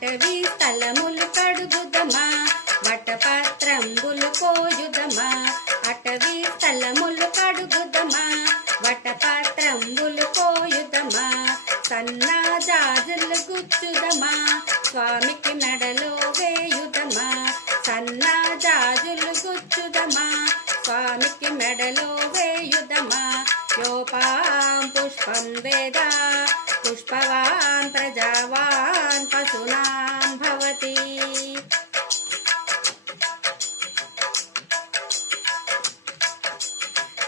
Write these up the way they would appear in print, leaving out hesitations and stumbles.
అటవీ స్థలములు కడుగుదమా వటపత్రంబులు కోయుదమా అటవీ స్థలములు కడుగుదమా వటపత్రంబులు కోయుదమా సన్నాజాజులు గుచ్చుదమా స్వామికి మెడలో వేయుదమా సన్నాజాజులు గుచ్చుదమా స్వామికి మెడలో వేయుదమా యోపాం పుష్పం వేద పుష్పవాన్ ప్రజావాన్ పశూనాం భవతి.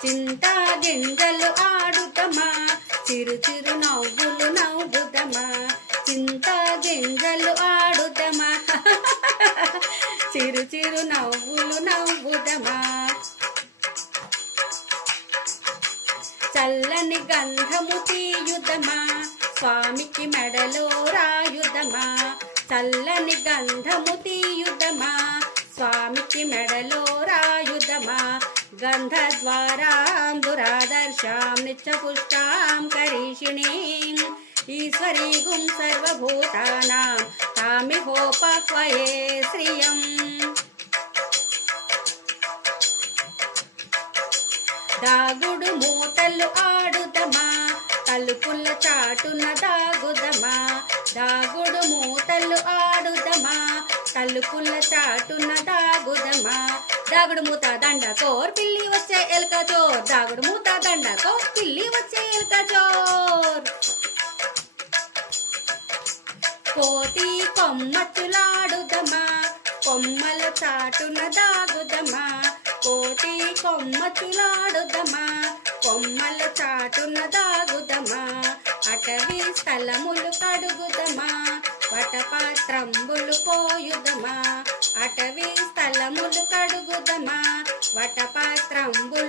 చింతా గింజలు ఆడుదమా చిరు చిరు నవ్వులు నవ్వుదమా చింతా గింజలు ఆడుదమా చిరు చిరు నవ్వులు నవ్వుదమా చల్లని గంధము తీయుదమా స్వామికి మెడలో రాయుదమా చల్లని గంధము తీయుదమా స్వామికి మెడలో రాయుదమా గంధద్వారాంబురాదర్శాం నిత్యపుష్టాం కరీషిణీం ఈశ్వరీగుం సర్వభూతానాం తామిహోపక్వయే శ్రియం. దాగుడు మూతలు ఆడుదమా తలుపుల చాటున దాగుదమా దాగుడు మూతలు ఆడుదమా తలుపుల చాటున దాగుదమా దాగుడు మూత దండ కోర్ పిల్లి వచ్చే ఎల్క చోర్ దాగుడు మూత దండ కోర్ పిల్లి వచ్చే ఎల్క చోర్. కోతి కొమ్మచ్చులాడుదమా కొమ్మల చాటున దాగుదమా కోటి కొమ్మచ్చులాడుదమా కొమ్మల చాటున దాగుదమా అటవీ స్థలములు కడుగుదమా వటపత్రంబులు కోయుదమా అటవీ స్థలములు కడుగుదమా వటపత్రంబులు